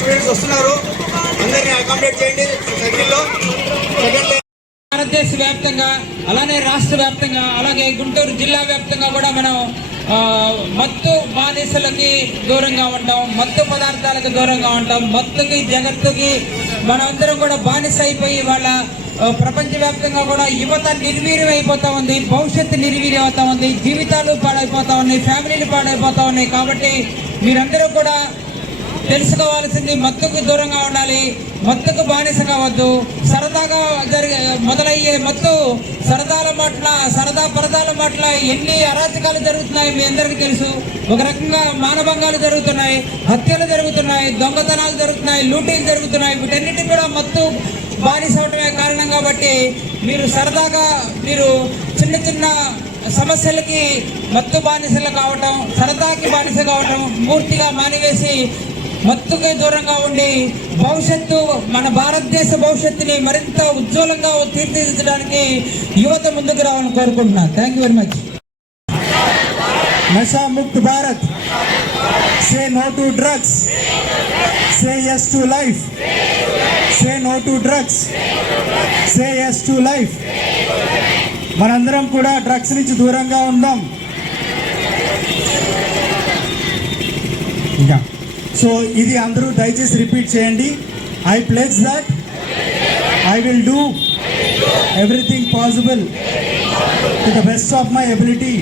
Students వస్తున్నారు, అందరినీ accommodate చేయండి సర్కిల్లో. భారతదేశ వ్యాప్తంగా అలానే రాష్ట్ర వ్యాప్తంగా అలాగే గుంటూరు జిల్లా వ్యాప్తంగా కూడా మనం మత్తు బానిసలకి దూరంగా ఉంటాం, మత్తు పదార్థాలకు దూరంగా ఉంటాం, మత్తుకి జగత్తుకి మనందరం కూడా బానిస అయిపోయి వాళ్ళ ప్రపంచవ్యాప్తంగా కూడా యువత నిర్వీర్యం అయిపోతా ఉంది, భవిష్యత్తు నిర్వీర్యం అవుతా ఉంది, జీవితాలు పాడైపోతా ఉన్నాయి, ఫ్యామిలీలు పాడైపోతా ఉన్నాయి. కాబట్టి మీరందరూ కూడా తెలుసుకోవాల్సింది మత్తుకు దూరంగా ఉండాలి, మత్తుకు బానిస కావద్దు. సరదాగా మొదలయ్యే మత్తు సరదా పరదాల మాటల ఎన్ని అరాచకాలు జరుగుతున్నాయి మీ అందరికీ తెలుసు. ఒక రకంగా మానభంగాలు జరుగుతున్నాయి, హత్యలు జరుగుతున్నాయి, దొంగతనాలు జరుగుతున్నాయి, లూటీలు జరుగుతున్నాయి. వీటన్నిటి కూడా మత్తు బానిస అవటమే కారణం. కాబట్టి మీరు సరదాగా మీరు చిన్న చిన్న సమస్యలకి మత్తు బానిసలు కావటం, సరదాకి బానిస కావటం పూర్తిగా మానివేసి మత్తుకి దూరంగా ఉండి భవిష్యత్తు మన భారతదేశ భవిష్యత్తుని మరింత ఉజ్వలంగా తీర్చిదిద్దడానికి యువత ముందుకు రావాలని కోరుకుంటున్నాను. Thank you very much. నషా ముక్త్ Bharat. Say no to drugs, say yes to life. Say no to drugs, say yes to life. మనందరం కూడా డ్రగ్స్ నుంచి దూరంగా ఉందాం. ఇంకా సో ఇది అందరూ దయచేసి రిపీట్ చేయండి. I pledge that I will do everything possible to the best of my ability